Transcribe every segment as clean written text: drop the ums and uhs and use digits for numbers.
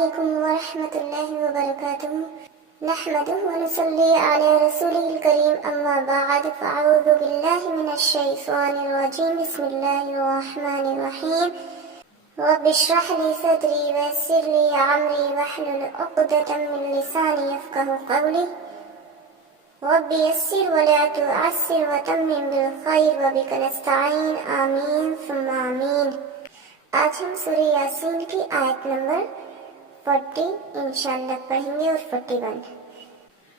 علیکم ورحمۃ اللہ وبرکاتہ نحمدہ ونصلی علی رسولہ الکریم اما بعد فاعوذ باللہ من الشیطان الرجیم بسم اللہ الرحمن الرحیم رب اشرح لی صدری ویسر لی عمری واحلل عقدۃ من لسانی یفقہوا قولی رب یسر ولا تعسر وتمم بالخیر وبک نستعین آمین ثم آمین۔ آج ہم سورہ یاسین کی آیت نمبر 40 انشاءاللہ پڑھیں گے اور 41۔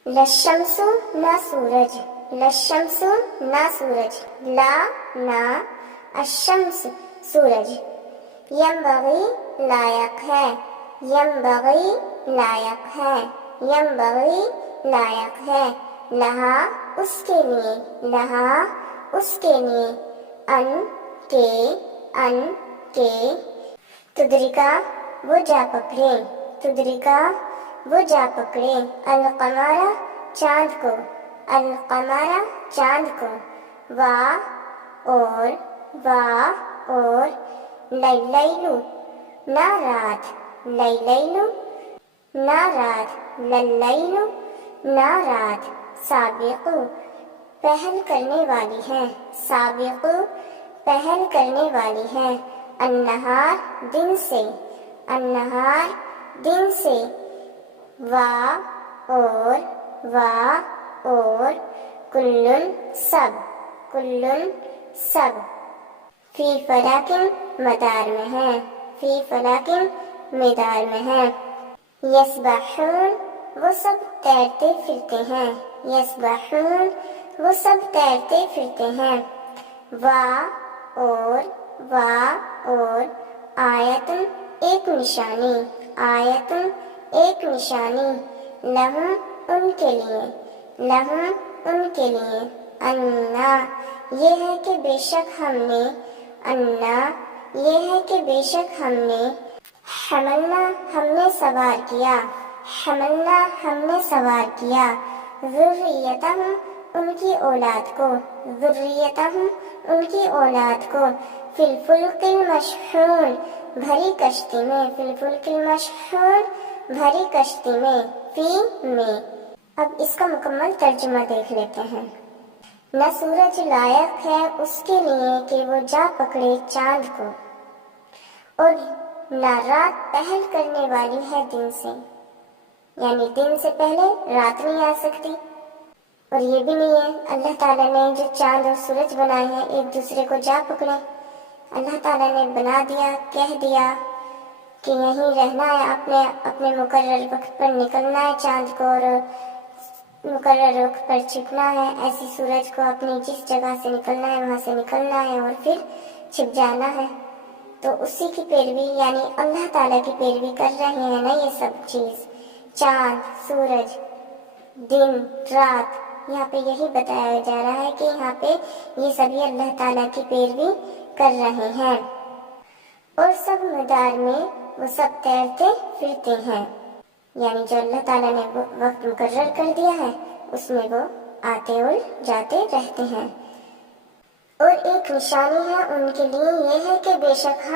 للشمس نہ سورج، للشمس نہ سورج، لا نہ، الشمس سورج، ینبغی لائق ہے، ینبغی لائق ہے، ینبغی لائق ہے، لہا اس کے لیے، لہا اس کے لیے، ان کے تدرکا وہ جا پکڑے، تدرکا وہ جا پکڑے، القمر چاند کو، القمر چاند کو، اور لیلو نہ رات، لیلو نہ رات، لیلو نہ رات، سابق پہل کرنے والی ہے، سابق پہل کرنے والی ہے، النہار دن سے، النہار دن سے، اور کلن سب، کلن سب، فی فلاکن مدار میں ہے، فی فلاکن مدار میں ہے، یسبحون وہ سب تیرتے پھرتے ہیں، یسبحون وہ سب تیرتے پھرتے ہیں، اور آیتن ایک نشانی، آیتن ایک نشانی، لہم ان کے لیے، لہم ان کے لیے، انا یہ ہے کہ بے شک ہم نے، انا یہ ہے کہ بے شک ہم نے، حملنا ہم نے سوار کیا، حملنا ہم نے سوار کیا، ذریتہم ان کی اولاد کو، ذریتہم ان کی اولاد کو، فی الفلک المشحون بھری کشتی میں، فی الفلک المشحون بھری کشتی میں، فی میں۔ اب اس کا مکمل ترجمہ دیکھ لیتے ہیں۔ نہ سورج لائق ہے اس کے لیے کہ وہ جا پکڑے چاند کو، اور نہ رات پہل کرنے والی ہے دن سے، یعنی دن سے پہلے رات نہیں آ سکتی، اور یہ بھی نہیں ہے اللہ تعالیٰ نے جو چاند اور سورج بنائے ہیں ایک دوسرے کو جا پکڑے، اللہ تعالیٰ نے بنا دیا، کہہ دیا کہ یہیں رہنا ہے، اپنے مقرر وقت پر نکلنا ہے چاند کو، اور مقرر وقت پر چھپنا ہے، ایسی سورج کو اپنی جس جگہ سے نکلنا ہے وہاں سے نکلنا ہے اور پھر چھپ جانا ہے۔ تو اسی کی پیروی یعنی اللہ تعالیٰ کی پیروی کر رہے ہیں نا یہ سب چیز، چاند، سورج، دن، رات، یہاں پہ یہی بتایا جا رہا ہے کہ یہاں پہ یہ سبھی اللہ تعالیٰ کی پیروی کر رہے ہیں، اور سب مدار میں وہ سب تیرتے پھرتے ہیں، یعنی جو اللہ تعالیٰ نے وقت مقرر کر دیا ہے اس میں وہ آتے اور جاتے رہتے ہیں۔ اور ایک نشانی ہے ان کے لیے یہ ہے کہ بے شک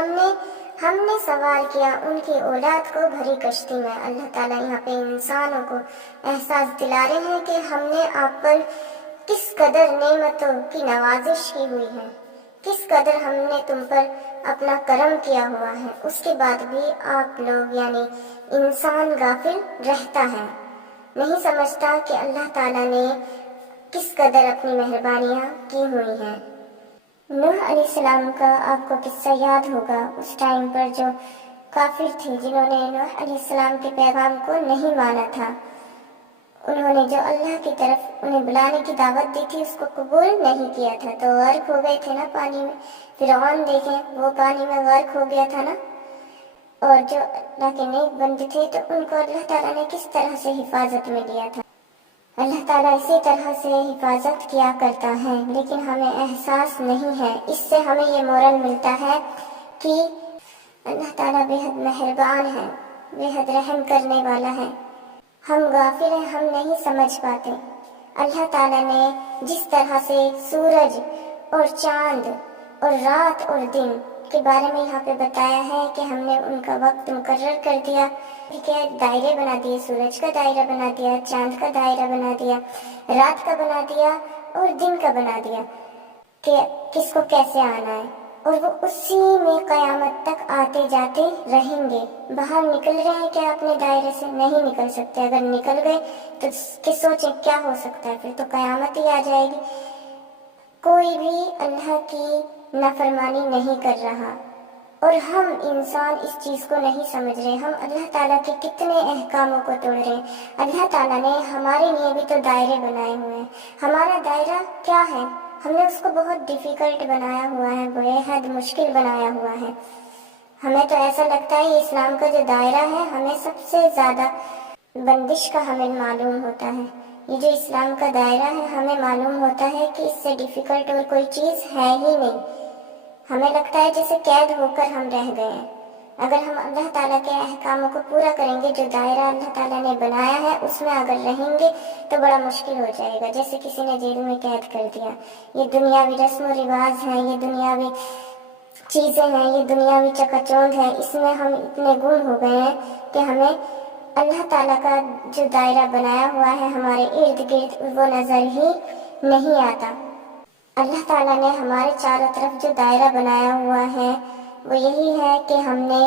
ہم نے سوار کیا ان کی اولاد کو بھری کشتی میں۔ اللہ تعالیٰ یہاں پہ انسانوں کو احساس دلا رہے ہیں کہ ہم نے آپ پر کس قدر نعمتوں کی نوازش کی ہوئی ہے، کس قدر ہم نے تم پر اپنا کرم کیا ہوا ہے، اس کے بعد بھی آپ لوگ یعنی انسان غافل رہتا ہے، نہیں سمجھتا کہ اللہ تعالیٰ نے کس قدر اپنی مہربانیاں کی ہوئی ہیں۔ نوح علیہ السلام کا آپ کو قصہ یاد ہوگا، اس ٹائم پر جو کافر تھے جنہوں نے نوح علیہ السلام کے پیغام کو نہیں مانا تھا، انہوں نے جو اللہ کی طرف انہیں بلانے کی دعوت دی تھی اس کو قبول نہیں کیا تھا، تو غرق ہو گئے تھے نا پانی میں۔ فرعون دیکھیں وہ پانی میں غرق ہو گیا تھا نا، اور جو اللہ کے نیک بندے تھے تو ان کو اللہ تعالیٰ نے کس طرح سے حفاظت میں لیا تھا۔ اللہ تعالیٰ اسی طرح سے حفاظت کیا کرتا ہے، لیکن ہمیں احساس نہیں ہے۔ اس سے ہمیں یہ مورل ملتا ہے کہ اللہ تعالیٰ بے حد مہربان ہے، بے حد رحم کرنے والا ہے، ہم غافل ہیں، ہم نہیں سمجھ پاتے۔ اللہ تعالیٰ نے جس طرح سے سورج اور چاند اور رات اور دن کے بارے میں یہاں پہ بتایا ہے کہ ہم نے ان کا وقت مقرر کر دیا، ٹھیک ہے، دائرے بنا دیے، سورج کا دائرہ بنا دیا، چاند کا دائرہ بنا دیا، رات کا بنا دیا اور دن کا بنا دیا کہ کس کو کیسے آنا ہے، اور وہ اسی میں قیامت تک آتے جاتے رہیں گے۔ باہر نکل رہے ہیں کیا اپنے دائرے سے؟ نہیں نکل سکتے۔ اگر نکل گئے تو سوچیں کیا ہو سکتا ہے، پھر تو قیامت ہی آ جائے گی۔ کوئی بھی اللہ کی نافرمانی نہیں کر رہا، اور ہم انسان اس چیز کو نہیں سمجھ رہے۔ ہم اللہ تعالیٰ کے کتنے احکاموں کو توڑ رہے ہیں۔ اللہ تعالیٰ نے ہمارے لیے بھی تو دائرے بنائے ہوئے ہیں۔ ہمارا دائرہ کیا ہے؟ ہم نے اس کو بہت ڈیفیکلٹ بنایا ہوا ہے، بے حد مشکل بنایا ہوا ہے۔ ہمیں تو ایسا لگتا ہے یہ اسلام کا جو دائرہ ہے، ہمیں سب سے زیادہ بندش کا ہمیں معلوم ہوتا ہے۔ یہ جو اسلام کا دائرہ ہے، ہمیں معلوم ہوتا ہے کہ اس سے ڈیفیکلٹ اور کوئی چیز ہے ہی نہیں۔ ہمیں لگتا ہے جیسے قید ہو کر ہم رہ گئے ہیں۔ اگر ہم اللہ تعالیٰ کے احکاموں کو پورا کریں گے، جو دائرہ اللہ تعالیٰ نے بنایا ہے اس میں اگر رہیں گے تو بڑا مشکل ہو جائے گا، جیسے کسی نے جیل میں قید کر دیا۔ یہ دنیاوی رسم و رواج ہیں، یہ دنیاوی چیزیں ہیں، یہ دنیاوی چکا چوند ہے، اس میں ہم اتنے گم ہو گئے ہیں کہ ہمیں اللہ تعالیٰ کا جو دائرہ بنایا ہوا ہے ہمارے ارد گرد، وہ نظر ہی نہیں آتا۔ اللہ تعالیٰ نے ہمارے چاروں طرف جو دائرہ بنایا ہوا ہے وہ یہی ہے کہ ہم نے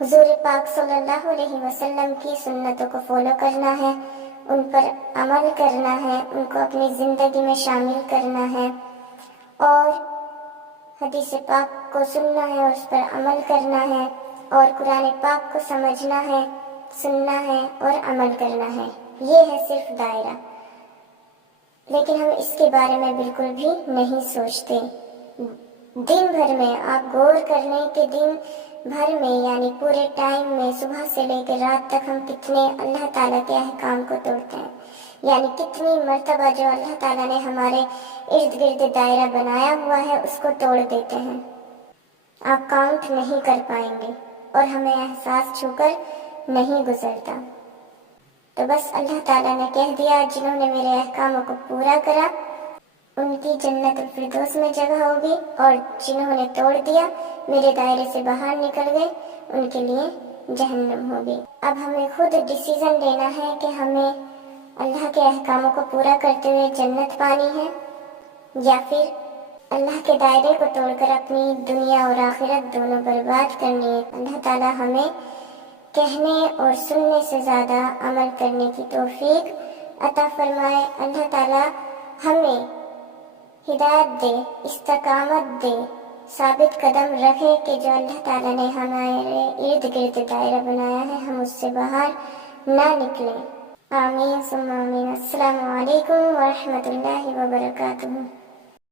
حضور پاک صلی اللہ علیہ وسلم کی سنتوں کو فالو کرنا ہے، ان پر عمل کرنا ہے، ان کو اپنی زندگی میں شامل کرنا ہے، اور حدیث پاک کو سننا ہے، اس پر عمل کرنا ہے، اور قرآن پاک کو سمجھنا ہے، سننا ہے اور عمل کرنا ہے۔ یہ ہے صرف دائرہ، لیکن ہم اس کے بارے میں بالکل بھی نہیں سوچتے۔ دن بھر میں آپ غور کر لیں کہ دن بھر میں یعنی پورے ٹائم میں صبح سے لے کے رات تک ہم کتنے اللہ تعالیٰ کے احکام کو توڑتے ہیں، یعنی کتنی مرتبہ جو اللہ تعالیٰ نے ہمارے ارد گرد دائرہ بنایا ہوا ہے اس کو توڑ دیتے ہیں۔ آپ کاؤنٹ نہیں کر پائیں گے، اور ہمیں احساس چھو کر نہیں گزرتا۔ تو بس اللہ تعالیٰ نے کہہ دیا جنہوں نے میرے احکاموں کو پورا کرا ان کی جنت الفردوس میں جگہ ہوگی، اور جنہوں نے توڑ دیا، میرے دائرے سے باہر نکل گئے، ان کے لیے جہنم ہوگی۔ اب ہمیں خود ڈیسیژن لینا ہے کہ ہمیں اللہ کے احکاموں کو پورا کرتے ہوئے جنت پانی ہے، یا پھر اللہ کے دائرے کو توڑ کر اپنی دنیا اور آخرت دونوں برباد کرنی ہے۔ اللہ تعالیٰ ہمیں کہنے اور سننے سے زیادہ عمل کرنے کی توفیق عطا فرمائے۔ اللہ تعالیٰ ہمیں ہدایت دے، استقامت دے، ثابت قدم رکھے کہ جو اللہ تعالیٰ نے ہمارے ارد گرد دائرہ بنایا ہے ہم اس سے باہر نہ نکلیں۔ آمین ثم آمین۔ السلام علیکم ورحمۃ اللہ وبرکاتہ۔